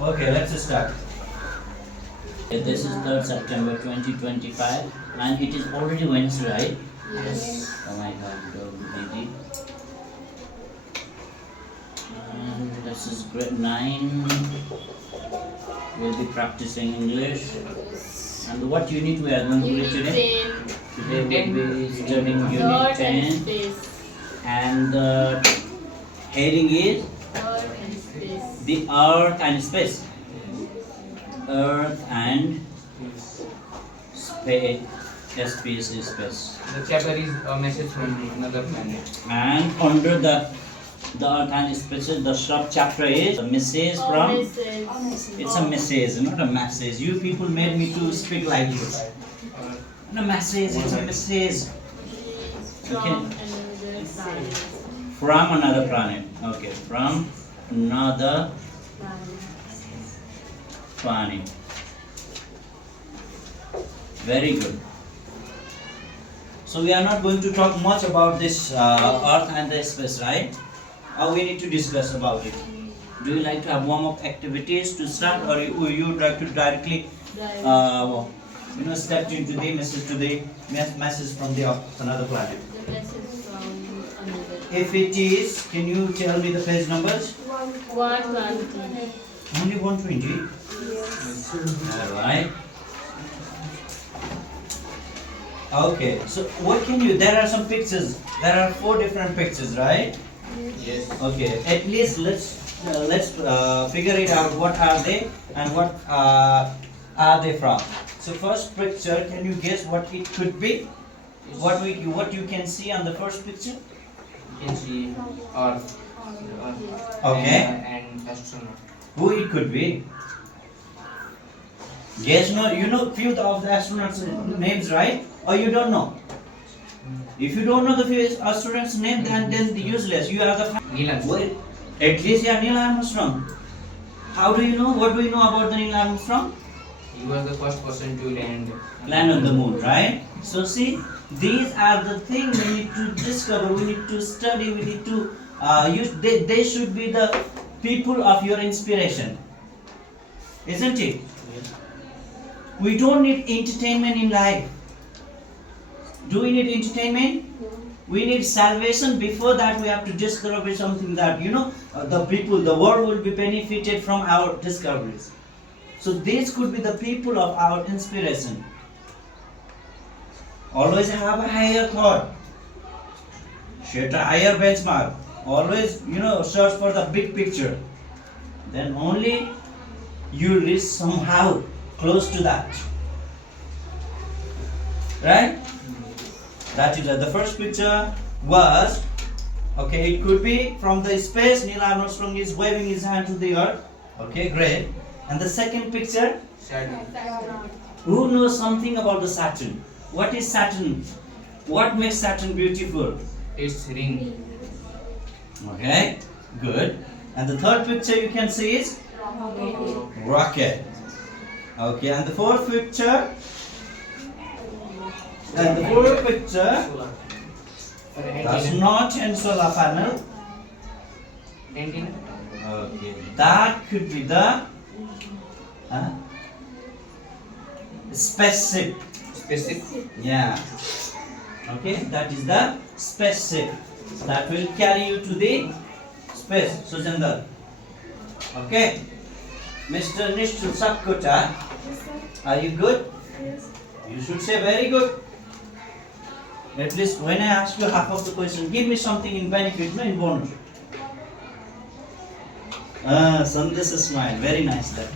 Okay, let's start. This is 3rd September 2025 and it is already Wednesday, right? Yes. Oh my god, go baby. And this is grade 9. We'll be practicing English. And what unit we are going to read today? Today we'll be studying unit 10. And the heading is the earth and space. Earth and space. Space is space. The chapter is a message from another planet. And under the earth and space, the sub chapter is a message from. It's a message, not a message. You people made me to speak like this. Not a message, it's a message. Okay. From another planet. Okay, from another planet. Very good. So we are not going to talk much about this earth and the space, right? Or we need to discuss about it. Do you like to have warm-up activities to start, or you would like to directly step into the message to the message from the another planet? The message from another. If it is, can you tell me the page numbers? 120. Only 120. Yes. Alright. Okay, so what can you, there are some pictures, there are 4 different pictures, right? Yes. Okay, at least let's figure it out, what are they and what are they from. So first picture, can you guess what it could be? What you can see on the first picture? You can see Earth. Okay. And astronaut. Who it could be? Guess no, you know few of the astronauts names, right? Or you don't know? If you don't know the few astronauts name, then useless. You are the Neil Armstrong. at least you are Neil Armstrong. How do you know? What do you know about the Neil Armstrong? He was the first person to Land on the moon, right? So see, these are the things we need to discover, we need to study, we need to use. They should be the people of your inspiration, isn't it? We don't need entertainment in life. Do we need entertainment? We need salvation. Before that, we have to discover something that, the world will be benefited from our discoveries. So these could be the people of our inspiration. Always have a higher thought. Set a higher benchmark. Always, search for the big picture. Then only you reach somehow close to that. Right? That is the first picture was, okay, it could be from the space. Neil Armstrong is waving his hand to the earth. Okay, great. And the second picture, Saturn. who knows something about the Saturn? What is Saturn? What makes Saturn beautiful? Its ring. Okay, good. And the third picture you can see is rocket. Okay, and the fourth picture, that's not in solar panel. Antenna. Okay, that could be the spaceship. Spaceship. Yeah. Okay, that is the spaceship that will carry you to the space. Sujandar. Okay. Mr. Nishtu Sakkota, are you good? Yes. You should say very good. At least when I ask you half of the question, give me something in benefit, no in bonus. Sandesh smile, very nice there.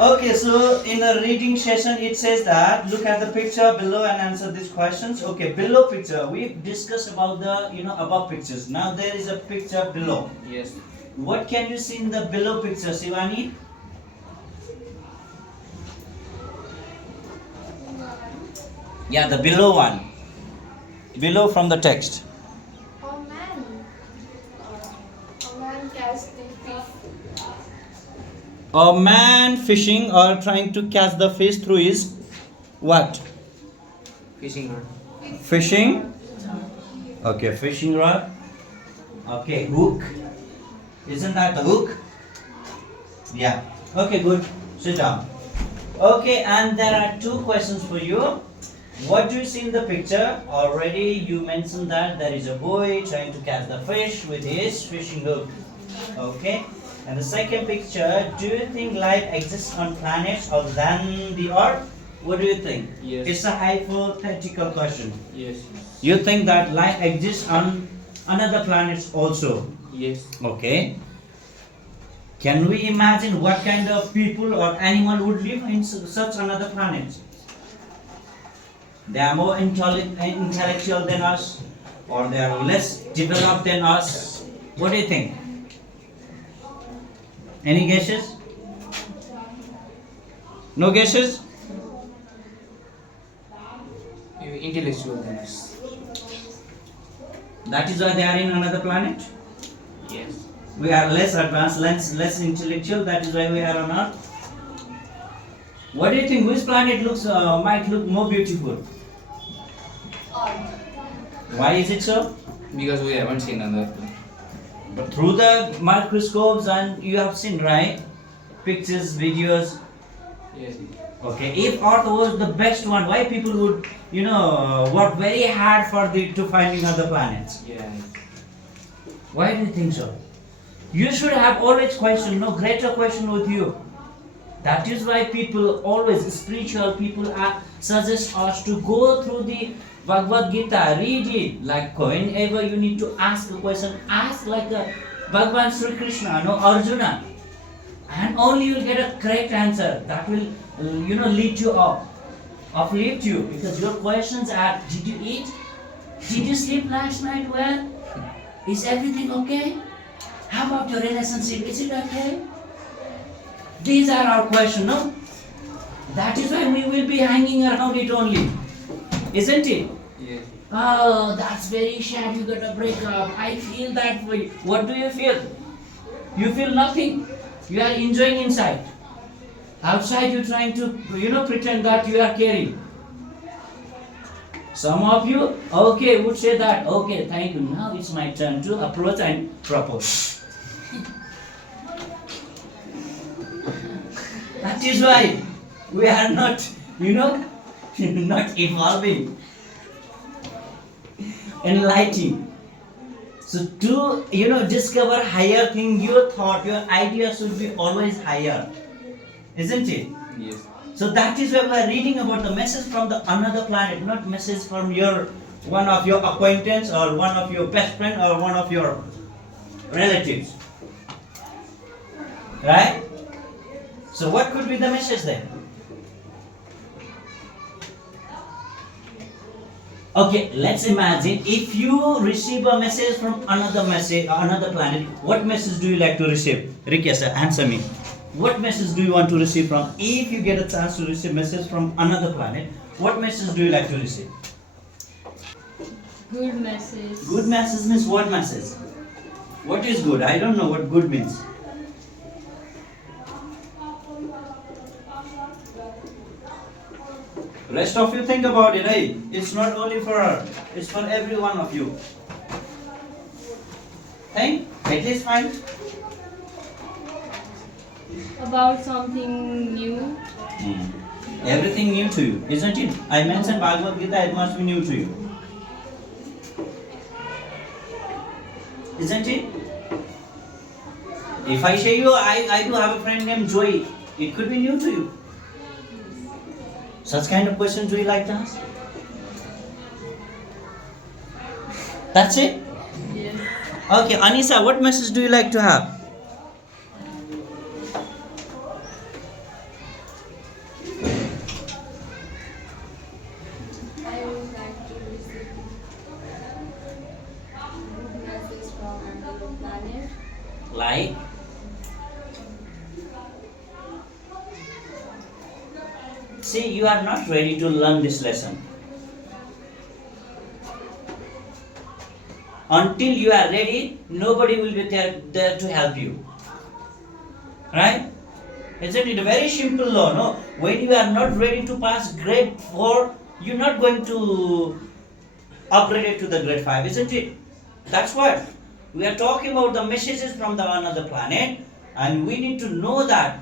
Okay, so in the reading session it says that look at the picture below and answer these questions. Okay, below picture, we discussed about the above pictures. Now there is a picture below. Yes. What can you see in the below picture, Shivani? Yeah, the below one. Below from the text. A man catch the fish. A man fishing or trying to catch the fish through his what? Fishing rod. Fishing. Okay, fishing rod. Okay, hook. Isn't that the hook? Yeah. Okay, good. Sit down. Okay, and there are two questions for you. What do you see in the picture? Already you mentioned that there is a boy trying to catch the fish with his fishing hook. Okay. And the second picture, do you think life exists on planets other than the Earth? What do you think? Yes. It's a hypothetical question. Yes. You think that life exists on another planets also? Yes. Okay. Can we imagine what kind of people or animal would live in such another planet? They are more intellectual than us, or they are less developed than us. What do you think? Any guesses? No guesses? Maybe intellectual than us. That is why they are in another planet. Yes. We are less advanced, less intellectual. That is why we are on Earth. What do you think? Which planet might look more beautiful? Earth. Why is it so? Because we haven't seen another. But through the microscopes, and you have seen, right? Pictures, videos. Yes. Okay, if Earth was the best one, why people would, work very hard to finding other planets? Yeah. Why do you think so? You should have always question, no greater question with you. That is why people always, spiritual people suggest us to go through the Bhagavad Gita, read it. Like whenever you need to ask a question, ask like the Bhagavan Sri Krishna, no Arjuna. And only you will get a correct answer. That will, lead you up, uplift you. Because your questions are, did you eat? Did you sleep last night well? Is everything okay? How about your relationship? Is it okay? These are our questions, no? That is why we will be hanging around it only. Isn't it? Yes. Oh, that's very sad. You got a breakup. I feel that for you. What do you feel? You feel nothing. You are enjoying inside. Outside, you're trying to, pretend that you are caring. Some of you, okay, would say that, okay, thank you. Now it's my turn to approach and propose. That is why we are not, not evolving, enlightening. So to discover higher thing, your thought, your idea should be always higher, isn't it? Yes. So that is why we are reading about the message from the another planet, not message from one of your acquaintance or one of your best friend or one of your relatives, right? So what could be the message then? Okay, let's imagine if you receive a message from another planet, what message do you like to receive? Ricky, sir, answer me. What message do you want to receive from? If you get a chance to receive message from another planet, what message do you like to receive? Good message. Good message means what message? What is good? I don't know what good means. Rest of you think about it, hey? It's not only for her, it's for every one of you. Think? At least fine. About something new. Everything new to you, isn't it? I mentioned Bhagavad Gita, it must be new to you. Isn't it? If I say you, I do have a friend named Joy, it could be new to you. Such kind of questions do you like to ask? That's it? Yes. Okay, Anisa, what message do you like to have? I would like to receive good message from another planet. Like? See, you are not ready to learn this lesson. Until you are ready, nobody will be there to help you. Right? Isn't it a very simple law, no? When you are not ready to pass grade 4, you're not going to upgrade it to the grade 5, isn't it? That's what. We are talking about the messages from the another planet. and we need to know that.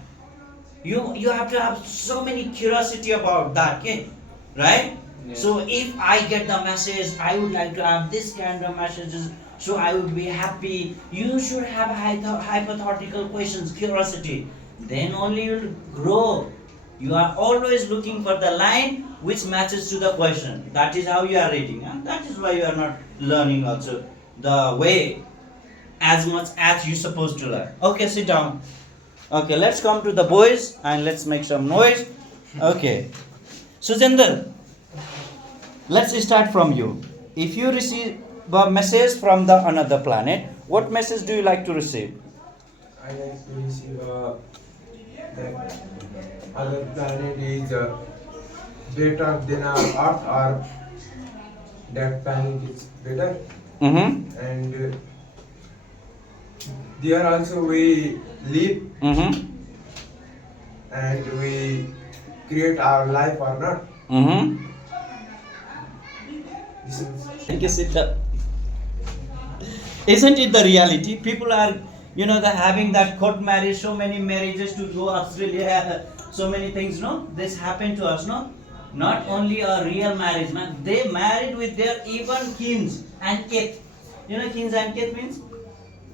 You have to have so many curiosity about that, okay? Right? Yes. So if I get the message, I would like to have this kind of messages, so I would be happy. You should have hypothetical questions, curiosity. Then only you'll grow. You are always looking for the line which matches to the question. That is how you are reading. Huh? That is why you are not learning also the way as much as you supposed to learn. Okay, sit down. Okay, let's come to the boys and let's make some noise. Okay. Sujender, let's start from you. If you receive a message from the another planet, what message do you like to receive? I like to receive that other planet is better than our Earth, or that planet is better, Mm-hmm. and there also we live Mm-hmm. and we create our life or not. Mm-hmm. This is Thank you, sit down. Isn't it the reality? People are, the having that court marriage, so many marriages to go Australia, so many things, no? This happened to us, no? Not only a real marriage, man. They married with their even kins and kith. You know kins and kith means?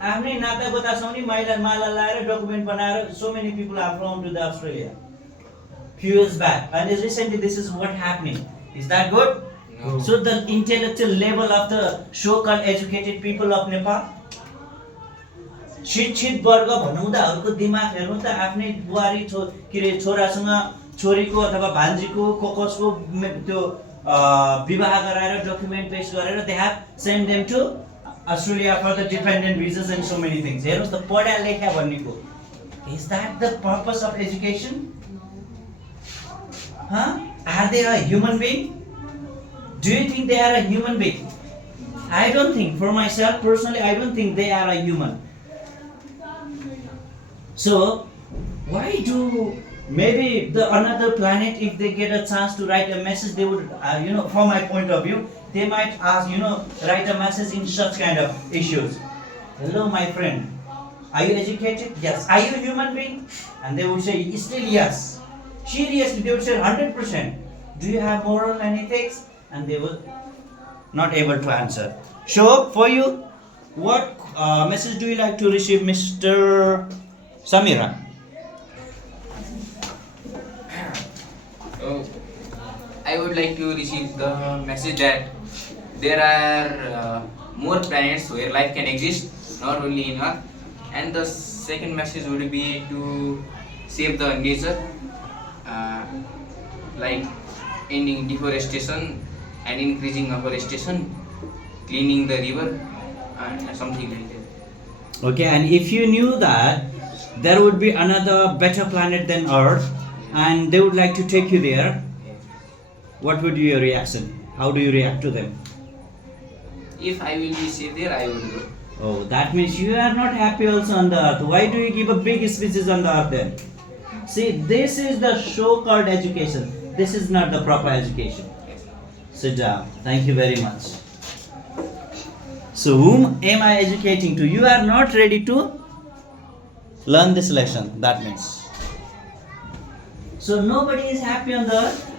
आफ्नै नाता गोतासँग नि माइला माला लाएर document बनाएर so many people have flown to the Australia few years back, and recently this is what happening. Is that good? No. So the intellectual level of the so-called educated people of Nepal, शिक्षित वर्ग भनौँ उनीहरूको दिमाग हेर्नु त आफ्नै बुहारी छोरासँग छोरीको अथवा भान्जीको कसको त्यो विवाह गराएर डकुमेन्ट पेश गरेर they have sent them to Australia for the dependent visas and so many things. हेर्नुस् त पढा लेखा भन्नेको. Is that the purpose of education? Huh? Are they a human being? Do you think they are a human being? I don't think. For myself, personally, I don't think they are a human. So, why do maybe the another planet, if they get a chance to write a message, they would, from my point of view, they might ask, write a message in such kind of issues. Hello, my friend. Are you educated? Yes. Are you a human being? And they would say, still yes. Seriously, they would say 100%. Do you have moral and ethics? And they were not able to answer. So, for you, what message do you like to receive, Mr. Samira? So, I would like to receive the message that there are more planets where life can exist, not only in Earth. And the second message would be to save the nature, like ending deforestation and increasing afforestation, cleaning the river, and something like that. Okay, and if you knew that there would be another better planet than Earth and they would like to take you there, what would be your reaction? How do you react to them? If I will be safe there, I will go. Oh, that means you are not happy also on the Earth. Why do you give a big speeches on the Earth then? See, this is the so-called education. This is not the proper education. Sit down. Thank you very much. So, whom am I educating to? You are not ready to learn this lesson. That means. So, nobody is happy on the Earth?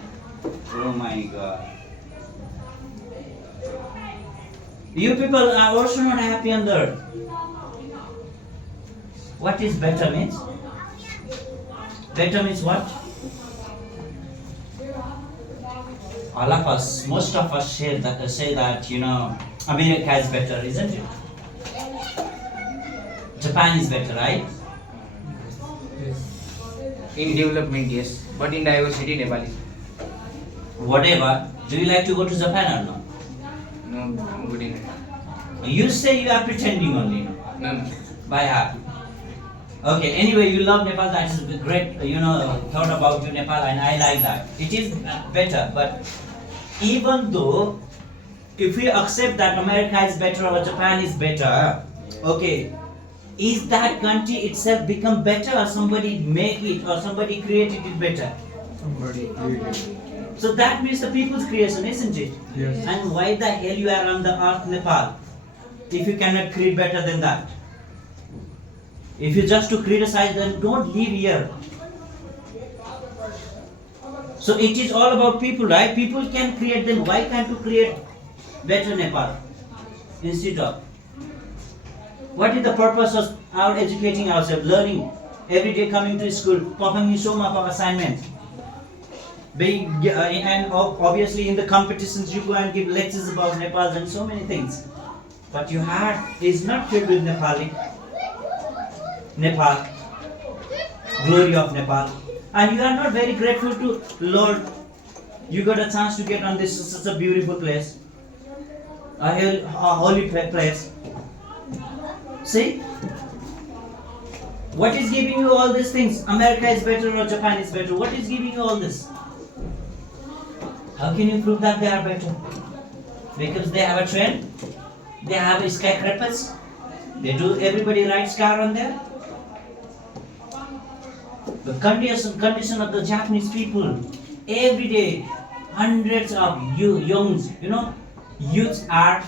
Oh my God. You people are also not happy on the Earth. What is better means? Better means what? All of us, most of us say that America is better, isn't it? Japan is better, right? In development, yes, but in diversity, Nepal is. Whatever. Do you like to go to Japan or not? No, I'm good in it. You say you are pretending only. No, no. By heart. Okay, anyway, you love Nepal, that is great, thought about you, Nepal, and I like that. It is better, but even though, if we accept that America is better or Japan is better, okay, is that country itself become better or somebody make it or somebody created it better? somebody created. So that means the people's creation, isn't it? Yes. And why the hell you are on the earth, Nepal, if you cannot create better than that? If you just to criticize, then don't live here. So it is all about people, right? People can create, then why can't you create better Nepal instead of? What is the purpose of our educating ourselves, learning every day, coming to school, performing so much of assignment? And obviously in the competitions you go and give lectures about Nepal and so many things. But your heart is not filled with Nepal, glory of Nepal. And you are not very grateful to Lord. You got a chance to get on this such a beautiful place, a holy place. See? What is giving you all these things? America is better or Japan is better? What is giving you all this? How can you prove that they are better? Because they have a train, they have skyscrapers, they do everybody rides car on there. The condition of the Japanese people, every day, hundreds of youths are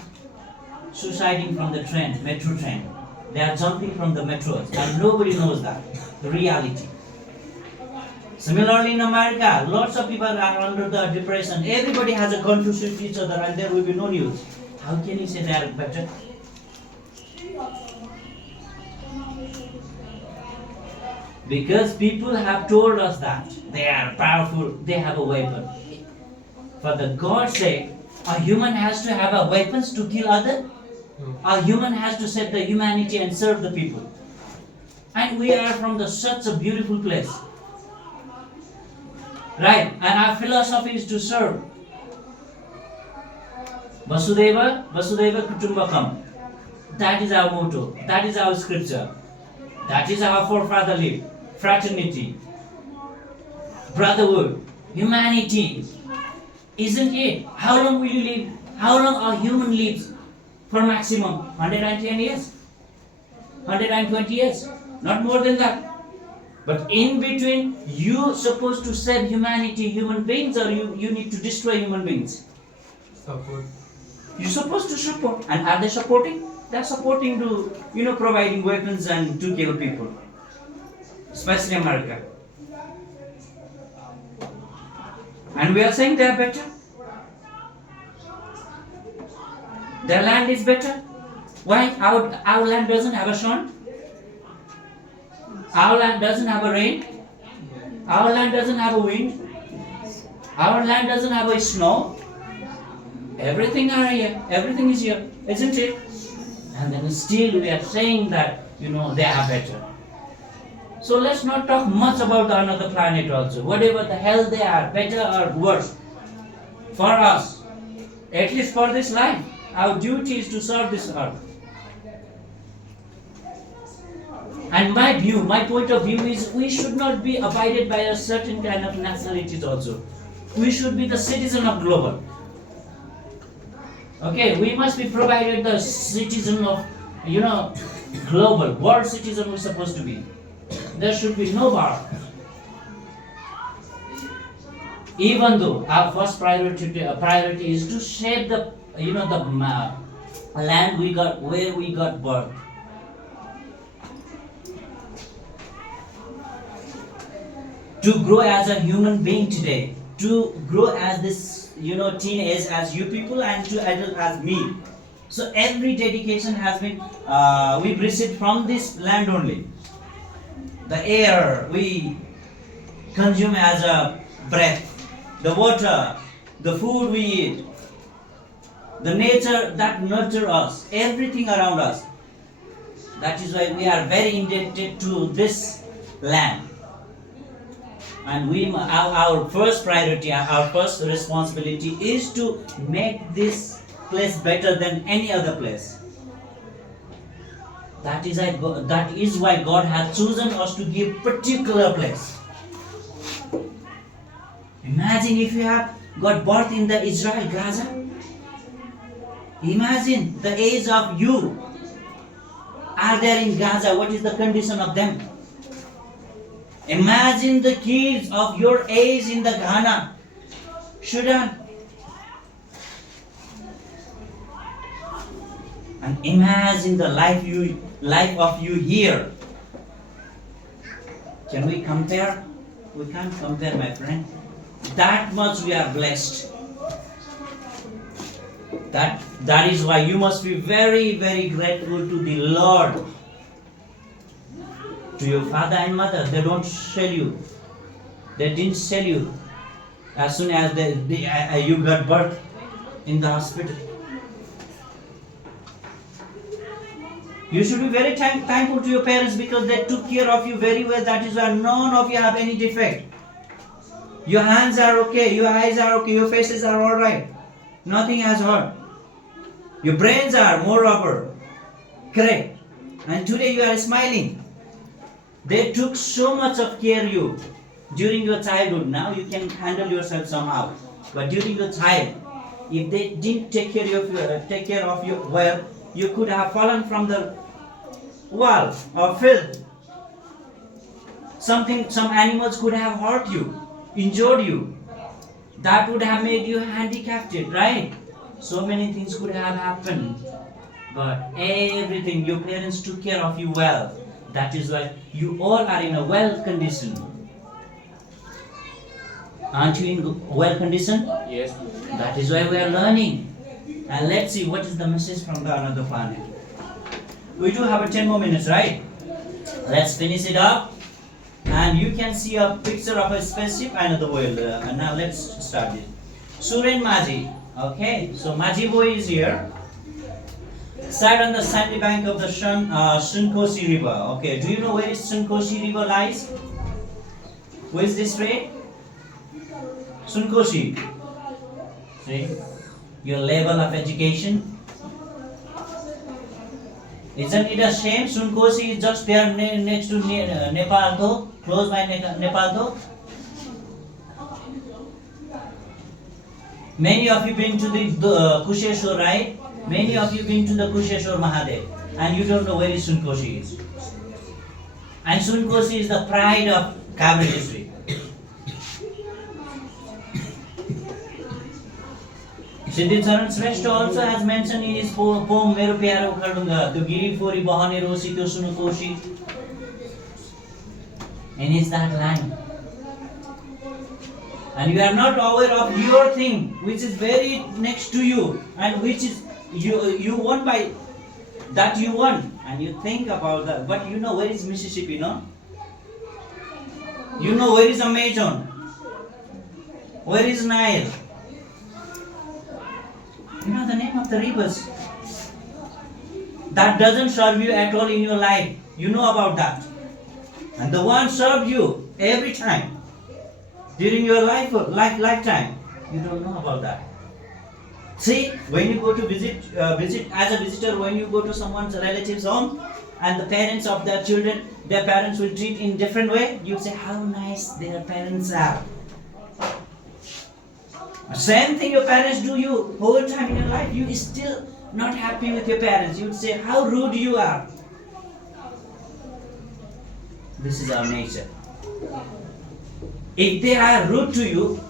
suiciding from the train, metro train. They are jumping from the metros, and nobody knows that, the reality. Similarly, in America, lots of people are under the depression. Everybody has a conflict with each other, and there will be no news. How can you say they are better? Because people have told us that they are powerful, they have a weapon. For the God's sake, a human has to have a weapons to kill others. A human has to save the humanity and serve the people. And we are from such a beautiful place. Right? And our philosophy is to serve. Vasudeva Kutumbakam. That is our motto. That is our scripture. That is our forefather lived. Fraternity, brotherhood, humanity. Isn't it? How long will you live? How long a human lives? For maximum 110 years, 120 years, not more than that. But in between, you supposed to save humanity, human beings, or you need to destroy human beings? Support. You're supposed to support. And are they supporting? They're supporting to, providing weapons and to kill people. Especially America. And we are saying they are better. Their land is better. Why? Our land doesn't have a sun. Our land doesn't have a rain. Our land doesn't have a wind. Our land doesn't have a snow. Everything are here. Everything is here, isn't it? And then still we are saying that they are better. So let's not talk much about another planet also. Whatever the hell they are, better or worse. For us, at least for this life, our duty is to serve this earth. And my point of view is we should not be abided by a certain kind of nationalities also. We should be the citizen of global. Okay, we must be provided the citizen of, global, world citizen we're supposed to be. There should be no bar. Even though our first priority is to save the land we got, where we got birth. To grow as a human being today, to grow as this teenage, as you people, and to adult as me. So every dedication has been we've received from this land only. The air we consume as a breath, the water, the food we eat, the nature that nurture us, everything around us. That is why we are very indebted to this land. And our first priority, our first responsibility is to make this place better than any other place. That is why God has chosen us to give particular place. Imagine if you have got birth in the Israel, Gaza. Imagine the age of you are there in Gaza. What is the condition of them? Imagine the kids of your age in the Ghana, Sudan. And imagine the life of you here. Can we compare? We can't compare, my friend. That much we are blessed. That is why you must be very, very grateful to the Lord. To your father and mother, they don't sell you. They didn't sell you as soon as you got birth in the hospital. You should be very thankful to your parents because they took care of you very well. That is why none of you have any defect. Your hands are okay, your eyes are okay, your faces are alright. Nothing has hurt. Your brains are more rubber. Correct. And today you are smiling. They took so much of care of you during your childhood. Now you can handle yourself somehow. But during your child, if they didn't take care of you well, you could have fallen from the wall or fell. Some animals could have hurt you, injured you. That would have made you handicapped, right? So many things could have happened. But everything, your parents took care of you well. That is why you all are in a well condition. Aren't you in well condition? Yes. That is why we are learning. And let's see what is the message from the another planet. We do have 10 more minutes, right? Let's finish it up. And you can see a picture of a spaceship and the world. And now let's start it. Suren Maji. Okay, so Maji boy is here. Sat on the sandy bank of the Sunkosi River. Okay, do you know where is Sunkosi River lies? Where is this way? Sunkosi. See? Your level of education. Isn't it a shame? Sunkosi is just there next to Nepal though, close by Nepal though. Many of you been to the Kusheshwar, right? Many of you been to the Kusheshwar Mahadev and you don't know where is Sunkosi is. And Sunkosi is the pride of Kabra district. Siddhi Charan Shrestha also has mentioned in his poem Mero Pyaro Khadunga, to Giri Fori Bahane Rosi to Sunukoshi. And it's that line. And you are not aware of your thing, which is very next to you, and which is you won by that you won, and you think about that. But you know where is Mississippi, no? You know where is Amazon? Where is Nile? You know the name of the rivers. That doesn't serve you at all in your life. You know about that. And the one served you every time. During your lifetime. You don't know about that. See, when you go to visit as a visitor, when you go to someone's relative's home, and the parents of their children, their parents will treat in different way, you say how nice their parents are. Same thing your parents do you whole time in your life. You still not happy with your parents. You would say how rude you are. This is our nature. If they are rude to you,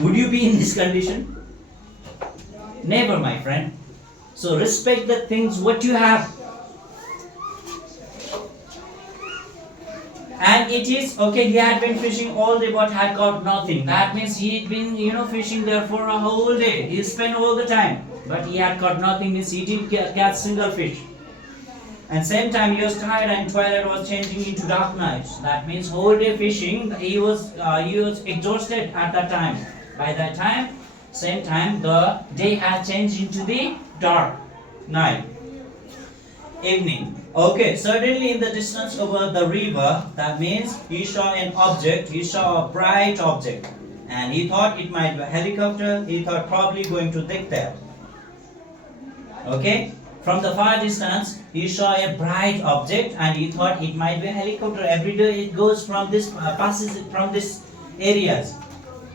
would you be in this condition? Never, my friend. So respect the things what you have. And it is okay, he had been fishing all day but had caught nothing. That means he had been fishing there for a whole day. He spent all the time. But he had caught nothing, means he didn't catch single fish. And same time he was tired and twilight was changing into dark nights. That means whole day fishing, he was exhausted at that time. By that time, same time the day had changed into the dark night. Evening. Okay, suddenly in the distance over the river, that means he saw an object, he saw a bright object. And he thought it might be a helicopter, he thought probably going to take that. Okay, from the far distance, he saw a bright object and he thought it might be a helicopter. Every day it goes from this, passes from this areas.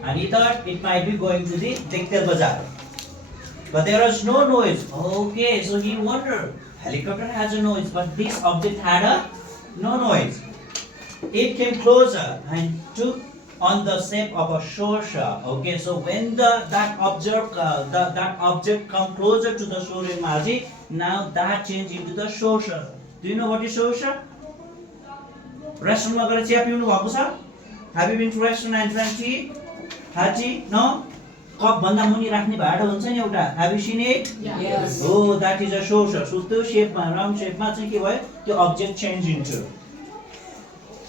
And he thought it might be going to the Dikhtel Bazaar. But there was no noise. Okay, so he wondered. Helicopter has a noise, but this object had no noise. It came closer and took on the shape of a shorsha. Okay, so when that object come closer to the shore in Maji, now that changed into the shorsha. Do you know what is shorsha? रेस्टुरेन्टमा गएर chia पिउनु भएको छ? Have you been to restaurant and drank tea? Had tea? No? Cup भन्दा मुनि राख्ने भाँडो हुन्छ नि एउटा. Have you seen it? Yes. Oh, that is a saucer. So त्यो शेपमा राउन्ड शेपमा चाहिँ के भयो? त्यो object change into.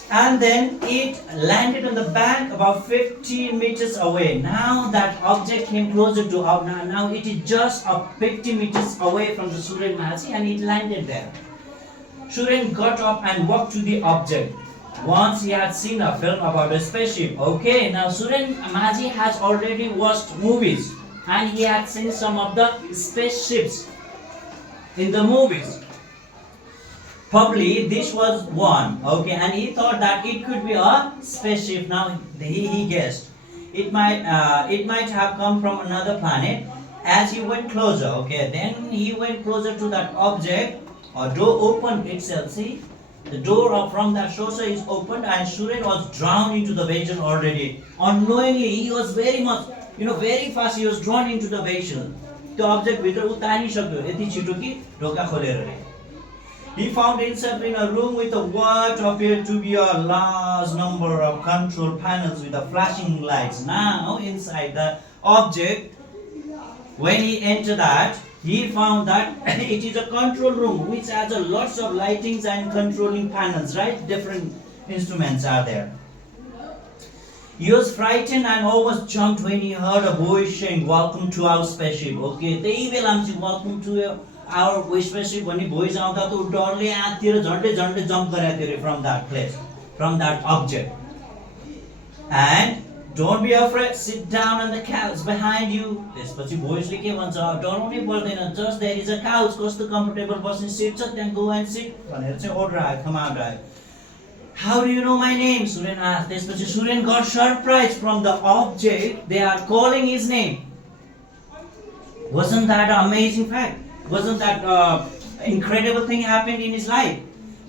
And then it landed on the bank about 50 meters away. Now that object came closer to our now it is just 50 meters away from the Suren Maji and it landed there. Suren got up and walked to the object. Once he had seen a film about a spaceship. Okay, now Suren Maji has already watched movies and he had seen some of the spaceships in the movies. Probably this was one, okay, and he thought that it could be a spaceship. Now he guessed it might have come from another planet. As he went closer, okay, then he went closer to that object. A door opened itself. See, the door from that saucer is opened, and Suren was drawn into the vessel already. Unknowingly, he was very much, very fast. He was drawn into the vessel. The object भित्र उतानी सक्यो यति छिटो कि ढोका खोलेर रे. He found himself in a room with what appeared to be a large number of control panels with the flashing lights. Now, inside the object, when he entered that, he found that it is a control room which has a lots of lightings and controlling panels, right? Different instruments are there. He was frightened and almost jumped when he heard a voice saying, "Welcome to our spaceship." Okay, त्यही बेलामा चाहिँ welcome to our spaceship भन्ने voice आउँदा त उ डरले आतिर झन्डै jump गरेको थियो from that place, from that object. And don't be afraid, sit down on the couch behind you. त्यसपछि voice-ले के भन्छ, डराउनै पर्दैन, just there is a couch, कस्तो comfortable बस्ने seat छ, त्यहाँ go and sit भनेर चाहिँ order आयो, command आयो. How do you know my name? Suren asked. त्यसपछि Suren got surprised from the object. They are calling his name. Wasn't that an amazing fact? Wasn't that incredible thing happened in his life?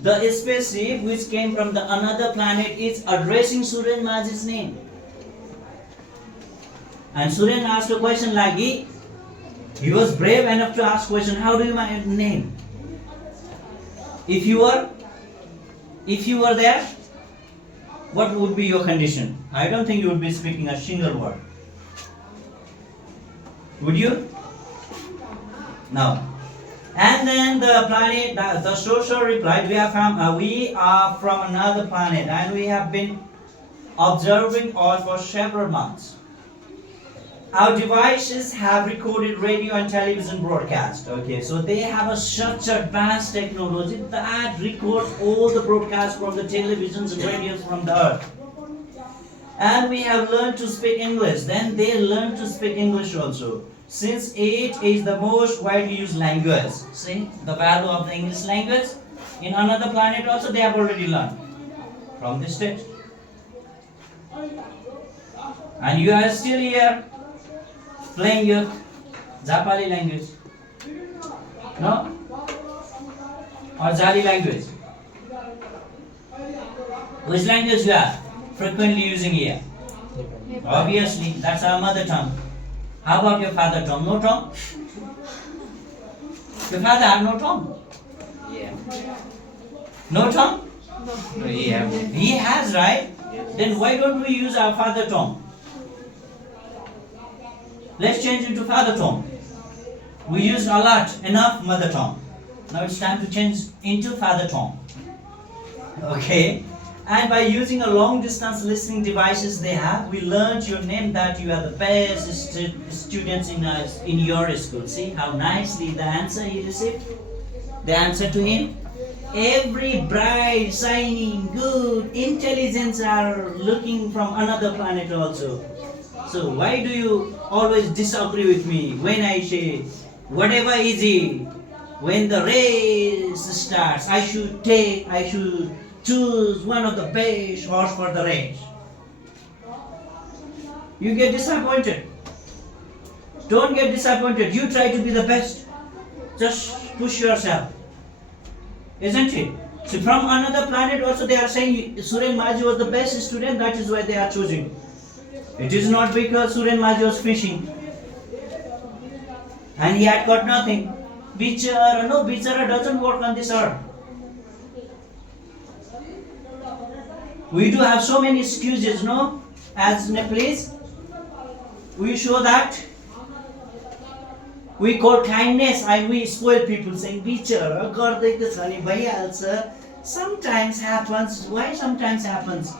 The spaceship which came from the another planet is addressing Suren Maji's name. And Suren asked a question like he was brave enough to ask question, how do you my name? If you were there, what would be your condition? I don't think you would be speaking a single word. Would you? No. And then the planet, the sorcerer replied, we are from another planet and we have been observing all for several months. Our devices have recorded radio and television broadcast. Okay, so they have such advanced technology that records all the broadcasts from the televisions and radios from the earth. And we have learned to speak English. Then they learn to speak English also, since it is the most widely used language. See the value of the English language. In another planet also they have already learned from this text. And you are still here playing your Japali language. No? Or Jali language. Which language you are frequently using here? Obviously, that's our mother tongue. How about your father tongue? No tongue? Your father have no tongue? Yeah. No tongue? No, yeah. He has, right? Then why don't we use our father tongue? Let's change it to father tongue. We used a lot, enough mother tongue. Now it's time to change into father tongue. Okay? And by using a long distance listening devices they have, we learned your name, that you are the best students in your school. See how nicely the answer he received? The answer to him? Every bright, shining, good, intelligence are looking from another planet also. So why do you always disagree with me when I say whatever is it? When the race starts, I should choose one of the best horse for the race. You get disappointed. Don't get disappointed. You try to be the best. Just push yourself. Isn't it? So from another planet also they are saying Suren Maji was the best student, that is why they are choosing. It is not because Suren Maji was fishing and he had got nothing. Bichara doesn't work on this earth. We do have so many excuses, no? As Nepalese, we show that we call kindness and we spoil people, saying bichara gardai ta cha ni bhayihalcha. Sometimes happens. Why sometimes happens?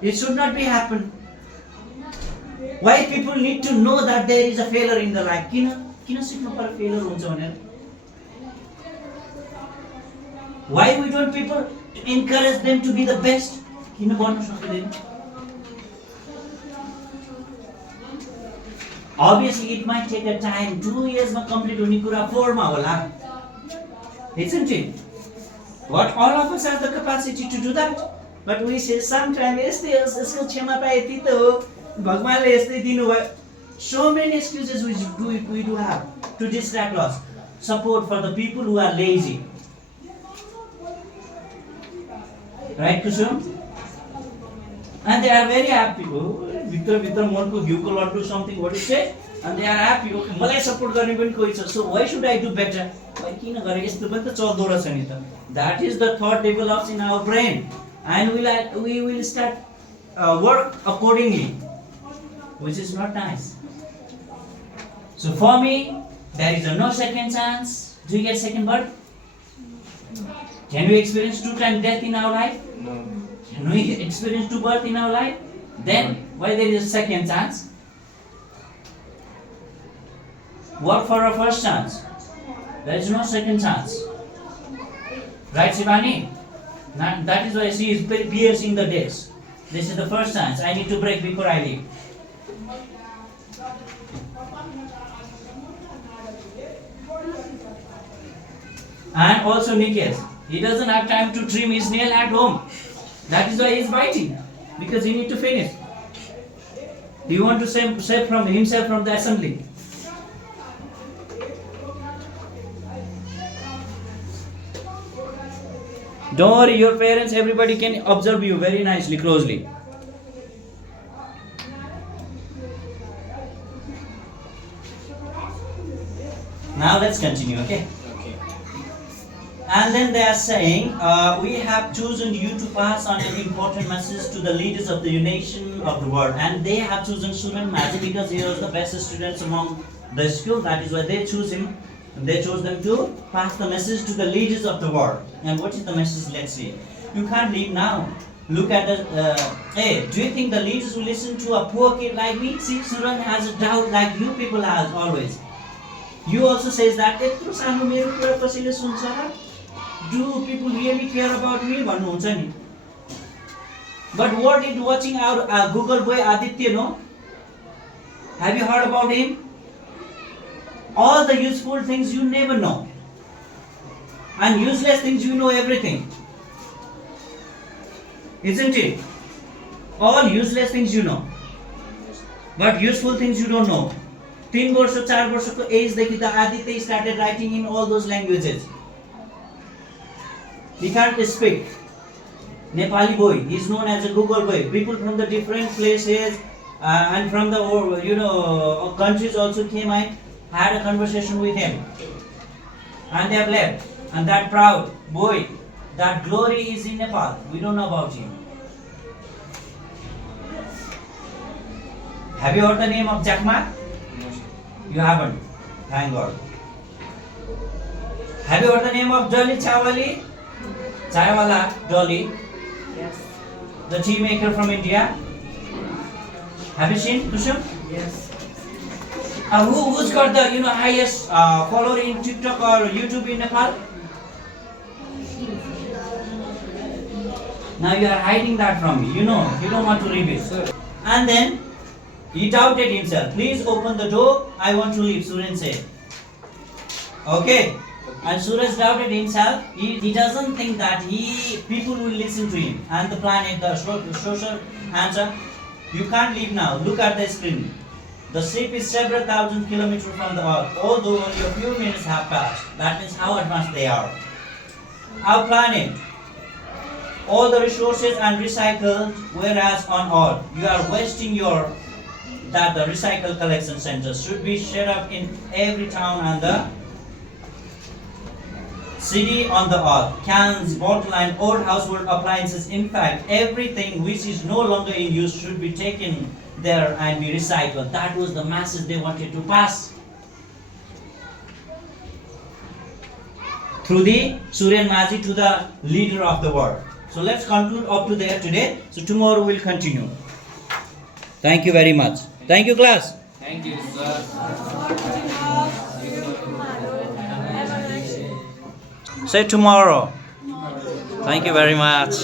It should not be happen. Why people need to know that there is a failure in the life? किन सिक्नु पर्यो failure हुन्छ भनेर? Why we don't people encourage them to be the best? किन गर्न सक्दैन? Obviously, it might take a time. 2 years ma complete हुने कुरा 4 मा होला. Isn't it? What all of us have the capacity to do that? But we say sometimes यसको क्षमता यति त हो. भगवानले यस्तै दिनुभयो. So many excuses we do have to distract us. Support for the people who are lazy. Right, Kusum? And they are very happy. भित्र मनको घिउको laddu something what you say, and they are happy. Okay, मलाई support गर्ने पनि कोही छ. So why should I do better? Why किन गरे यस्तो पनि त चल्दो रहेछ नि त. That is the thought develops in our brain, and we will start work accordingly, which is not nice. So for me, there is a no second chance. Do you get second birth? Can we experience 2 times death in our life? No. Can we experience 2 birth in our life? Then why there is a second chance? Work for a first chance. There is no second chance. Right, Shivani? Now, that is why she is piercing the disc. This is the first chance. I need to break before I leave. And also Nikhil, he doesn't have time to trim his nail at home. That is why he is biting, because he need to finish. He want to save from himself from the assembly. Don't worry, your parents, everybody can observe you very nicely, closely. Now let's continue, okay? And then they are saying, we have chosen you to pass on an important message to the leaders of the nation of the world. And they have chosen Suran Maji because he was the best students among the school. That is why they choose him. They chose them to pass the message to the leaders of the world. And what is the message? Let's see. You can't leave now. Look at the, hey, do you think the leaders will listen to a poor kid like me? See, Suran has a doubt like you people have always. You also says that, do people really care about me? But what did watching our Google boy Aditya know? Have you heard about him? All the useful things you never know, and useless things you know everything. Isn't it? All useless things you know, but useful things you don't know. 3 वर्ष 4 वर्षको age देखि त Aditya started writing in all those languages. He can't speak Nepali boy. He is known as a Google boy. People from the different places and from the countries also came and had a conversation with him, and they have left. And that proud boy, that glory is in Nepal. We don't know about him. Have you heard the name of Jack Ma? You haven't. Thank God. Have you heard the name of Dolly Chawali? Chaiwala Dolly. Yes. The tea maker from India. Have you seen Kusum? Yes. Who's got the highest follower in TikTok or YouTube in Nepal? Now you are hiding that from me. You don't want to reveal. And then he doubted himself. Please open the door. I want to leave. Suren said. Okay. And Suraj doubted himself. He doesn't think that people will listen to him. And the planet, the social answer, you can't leave now. Look at the screen. The ship is several thousand kilometers from the Earth, although only a few minutes have passed. That means how advanced they are. Our planet, all the resources and recycled, whereas on Earth, you are wasting that the recycle collection centers should be set up in every town and the CD on the earth, cans, bottle and old household appliances. In fact, everything which is no longer in use should be taken there and be recycled. That was the message they wanted to pass through the Suryan Maji to the leader of the world. So let's conclude up to there today. So tomorrow we'll continue. Thank you very much. Thank you, class. Thank you, sir. Say tomorrow. Thank you very much.